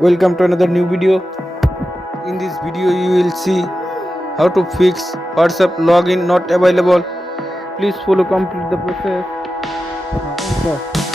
Welcome to another new video. In this video you will see how to fix WhatsApp login not available. Please follow complete the process. Enter.